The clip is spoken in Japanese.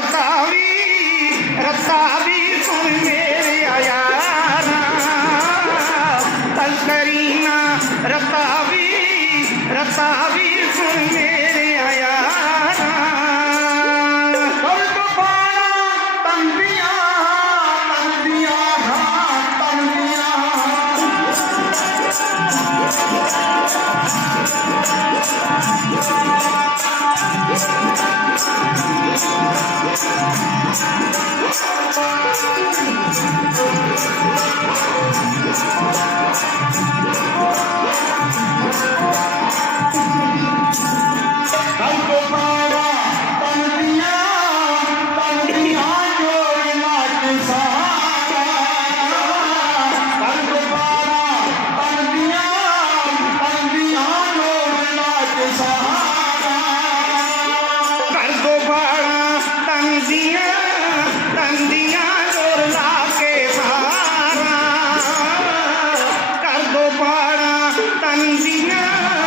Mecca Thank you. Sandrina.